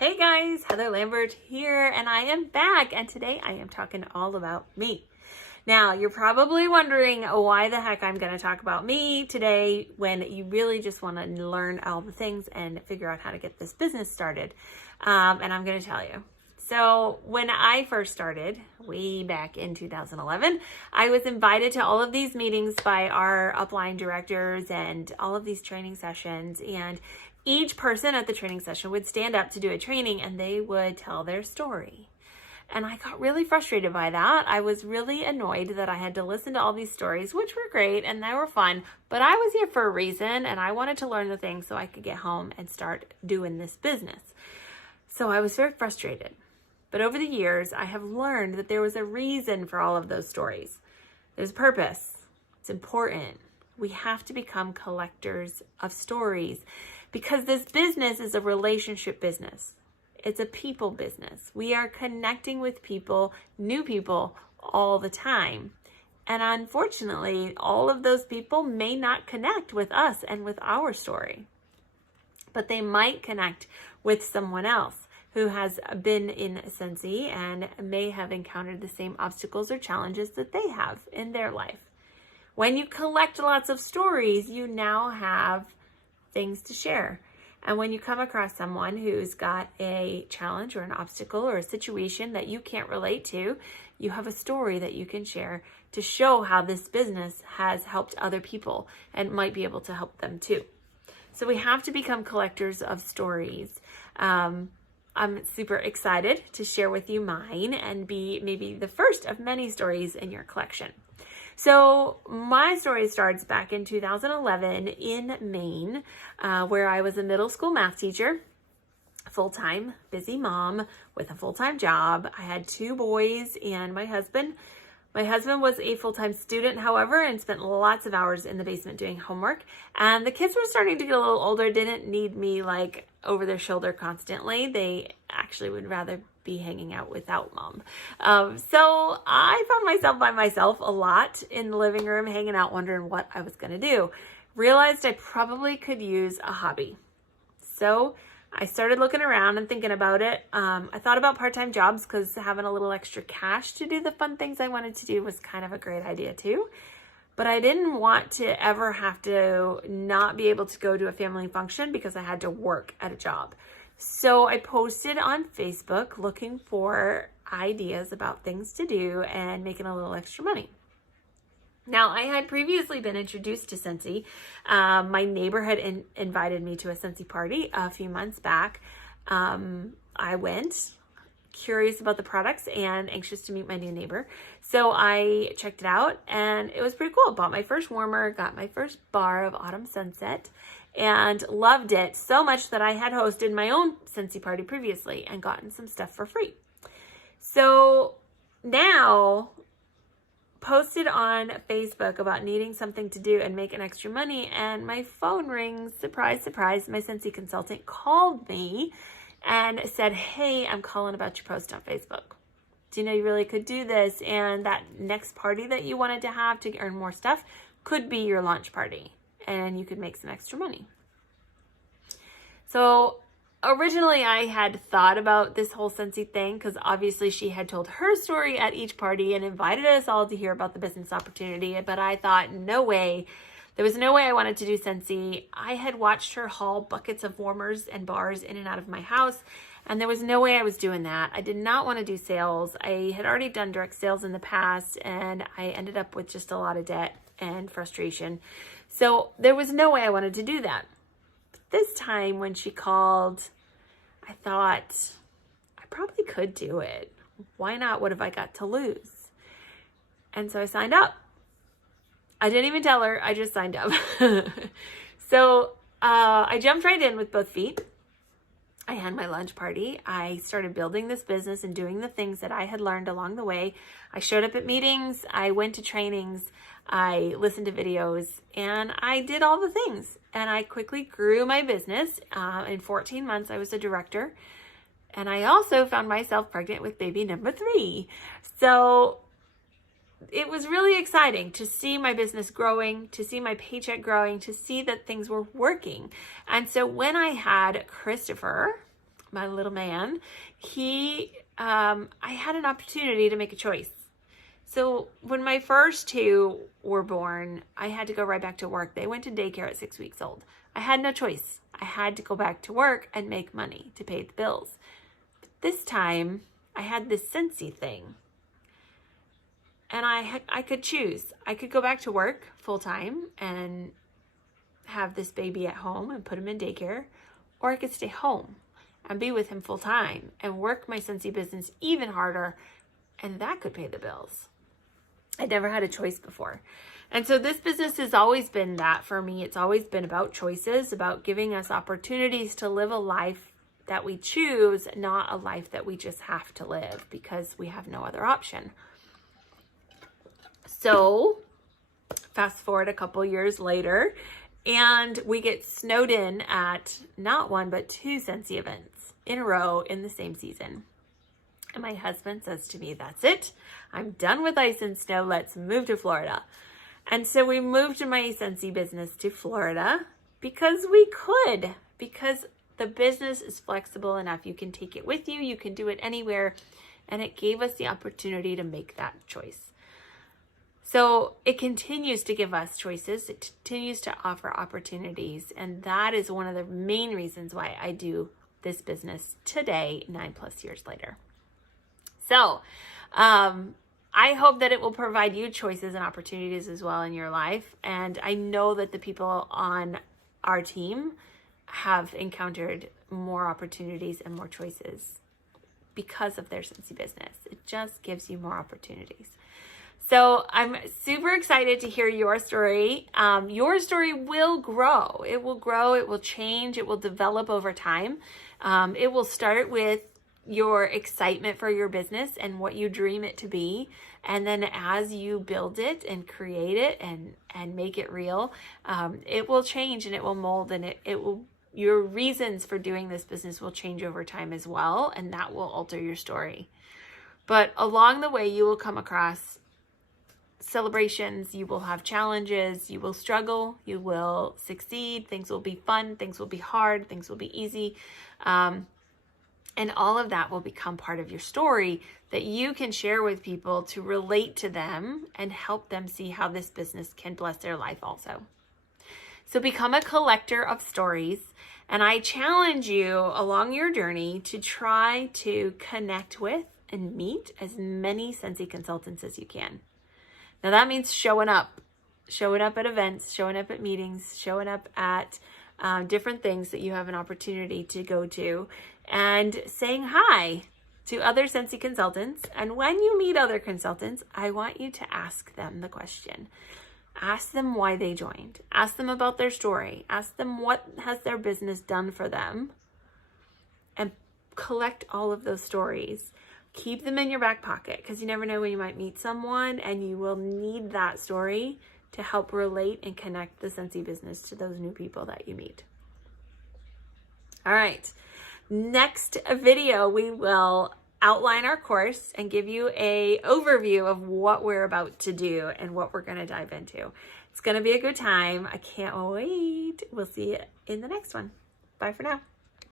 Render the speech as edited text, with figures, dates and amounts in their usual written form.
Hey guys, Heather Lambert here, and I am back, and today I am talking all about me. Now, you're probably wondering why the heck I'm going to talk about me today when you really just want to learn all the things and figure out how to get this business started. And I'm going to tell you. So when I first started, way back in 2011, I was invited to all of these meetings by our upline directors and all of these training sessions. And each person at the training session would stand up to do a training and they would tell their story. And I got really frustrated by that. I was really annoyed that I had to listen to all these stories, which were great and they were fun, but I was here for a reason and I wanted to learn the things so I could get home and start doing this business. So I was very frustrated. But over the years, I have learned that there was a reason for all of those stories. There's a purpose. It's important. We have to become collectors of stories because this business is a relationship business. It's a people business. We are connecting with people, new people, all the time. And unfortunately, all of those people may not connect with us and with our story, but they might connect with someone else who has been in Scentsy and may have encountered the same obstacles or challenges that they have in their life. When you collect lots of stories, you now have things to share. And when you come across someone who's got a challenge or an obstacle or a situation that you can't relate to, you have a story that you can share to show how this business has helped other people and might be able to help them too. So we have to become collectors of stories. I'm super excited to share with you mine and be maybe the first of many stories in your collection. So my story starts back in 2011 in Maine, where I was a middle school math teacher, full-time, busy mom with a full-time job. I had 2 boys and my husband. My husband was a full-time student, however, and spent lots of hours in the basement doing homework. And the kids were starting to get a little older, didn't need me like over their shoulder constantly. They actually would rather be hanging out without mom. So I found myself by myself a lot in the living room, hanging out, wondering what I was going to do. Realized I probably could use a hobby. So I started looking around and thinking about it. I thought about part-time jobs because having a little extra cash to do the fun things I wanted to do was kind of a great idea too. But I didn't want to ever have to not be able to go to a family function because I had to work at a job. So I posted on Facebook looking for ideas about things to do and making a little extra money. Now, I had previously been introduced to Scentsy. My neighbor had invited me to a Scentsy party a few months back. I went, curious about the products and anxious to meet my new neighbor. So I checked it out and it was pretty cool. Bought my first warmer, got my first bar of Autumn Sunset, and loved it so much that I had hosted my own Scentsy party previously and gotten some stuff for free. So now posted on Facebook about needing something to do and make an extra money, and my phone rings. Surprise, surprise. My Scentsy consultant called me and said, "Hey, I'm calling about your post on Facebook. Do you know you really could do this? And that next party that you wanted to have to earn more stuff could be your launch party, and you could make some extra money." So originally I had thought about this whole Scentsy thing because obviously she had told her story at each party and invited us all to hear about the business opportunity. But I thought, no way. There was no way I wanted to do Scentsy. I had watched her haul buckets of warmers and bars in and out of my house, and there was no way I was doing that. I did not want to do sales. I had already done direct sales in the past, and I ended up with just a lot of debt and frustration. So there was no way I wanted to do that. But this time when she called, I thought, I probably could do it. Why not? What have I got to lose? And so I signed up. I didn't even tell her. I just signed up. So I jumped right in with both feet. I had my lunch party. I started building this business and doing the things that I had learned along the way. I showed up at meetings. I went to trainings. I listened to videos, and I did all the things. And I quickly grew my business. In 14 months, I was a director. And I also found myself pregnant with baby number 3. So it was really exciting to see my business growing, to see my paycheck growing, to see that things were working. And so when I had Christopher, my little man, I had an opportunity to make a choice. So when my first two were born, I had to go right back to work. They went to daycare at 6 weeks old. I had no choice. I had to go back to work and make money to pay the bills. But this time, I had this Scentsy thing. And I could choose. I could go back to work full time and have this baby at home and put him in daycare, or I could stay home and be with him full time and work my Scentsy business even harder, and that could pay the bills. I never had a choice before. And so this business has always been that for me. It's always been about choices, about giving us opportunities to live a life that we choose, not a life that we just have to live because we have no other option. So fast forward a couple years later, and we get snowed in at not one, but two Scentsy events in a row in the same season. And my husband says to me, that's it. I'm done with ice and snow. Let's move to Florida. And so we moved my Scentsy business to Florida because we could, because the business is flexible enough. You can take it with you. You can do it anywhere. And it gave us the opportunity to make that choice. So it continues to give us choices. It continues to offer opportunities. And that is one of the main reasons why I do this business today, 9+ years later. So I hope that it will provide you choices and opportunities as well in your life. And I know that the people on our team have encountered more opportunities and more choices because of their Scentsy business. It just gives you more opportunities. So I'm super excited to hear your story. Your story will grow. It will grow. It will change. It will develop over time. It will start with your excitement for your business and what you dream it to be. And then as you build it and create it and make it real, it will change and it will mold, and it will, your reasons for doing this business will change over time as well. And that will alter your story. But along the way, you will come across celebrations, you will have challenges, you will struggle, you will succeed, things will be fun, things will be hard, things will be easy. And all of that will become part of your story that you can share with people to relate to them and help them see how this business can bless their life also. So become a collector of stories. And I challenge you along your journey to try to connect with and meet as many Scentsy consultants as you can. Now that means showing up at events, showing up at meetings, showing up at different things that you have an opportunity to go to, and saying hi to other Scentsy consultants. And when you meet other consultants, I want you to ask them the question. Ask them why they joined. Ask them about their story. Ask them what has their business done for them. And collect all of those stories. Keep them in your back pocket because you never know when you might meet someone and you will need that story to help relate and connect the Scentsy business to those new people that you meet. All right. Next video, we will outline our course and give you an overview of what we're about to do and what we're going to dive into. It's going to be a good time. I can't wait. We'll see you in the next one. Bye for now.